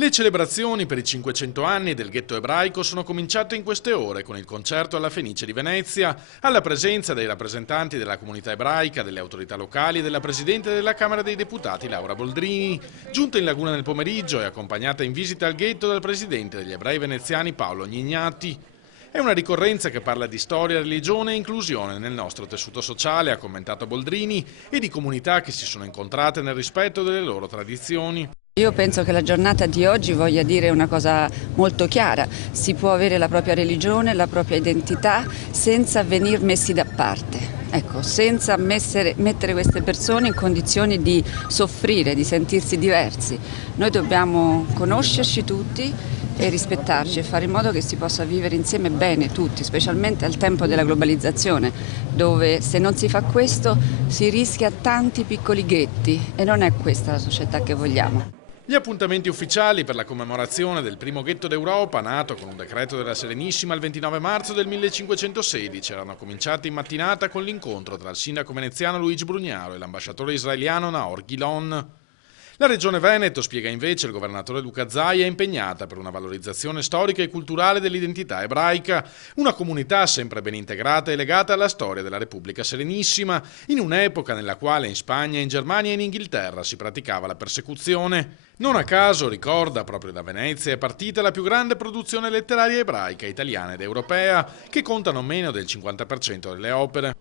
Le celebrazioni per i 500 anni del ghetto ebraico sono cominciate in queste ore con il concerto alla Fenice di Venezia, alla presenza dei rappresentanti della comunità ebraica, delle autorità locali e della Presidente della Camera dei Deputati Laura Boldrini, giunta in laguna nel pomeriggio e accompagnata in visita al ghetto dal Presidente degli ebrei veneziani Paolo Gnignati. È una ricorrenza che parla di storia, religione e inclusione nel nostro tessuto sociale, ha commentato Boldrini, e di comunità che si sono incontrate nel rispetto delle loro tradizioni. Io penso che la giornata di oggi voglia dire una cosa molto chiara: si può avere la propria religione, la propria identità senza venir messi da parte. Ecco, senza mettere queste persone in condizioni di soffrire, di sentirsi diversi. Noi dobbiamo conoscerci tutti e rispettarci e fare in modo che si possa vivere insieme bene tutti, specialmente al tempo della globalizzazione, dove se non si fa questo si rischia tanti piccoli ghetti e non è questa la società che vogliamo. Gli appuntamenti ufficiali per la commemorazione del primo ghetto d'Europa, nato con un decreto della Serenissima il 29 marzo del 1516, erano cominciati in mattinata con l'incontro tra il sindaco veneziano Luigi Brugnaro e l'ambasciatore israeliano Naor Gilon. La Regione Veneto, spiega invece il governatore Luca Zaia, è impegnata per una valorizzazione storica e culturale dell'identità ebraica, una comunità sempre ben integrata e legata alla storia della Repubblica Serenissima, in un'epoca nella quale in Spagna, in Germania e in Inghilterra si praticava la persecuzione. Non a caso, ricorda, proprio da Venezia è partita la più grande produzione letteraria ebraica, italiana ed europea, che conta non meno del 50% delle opere.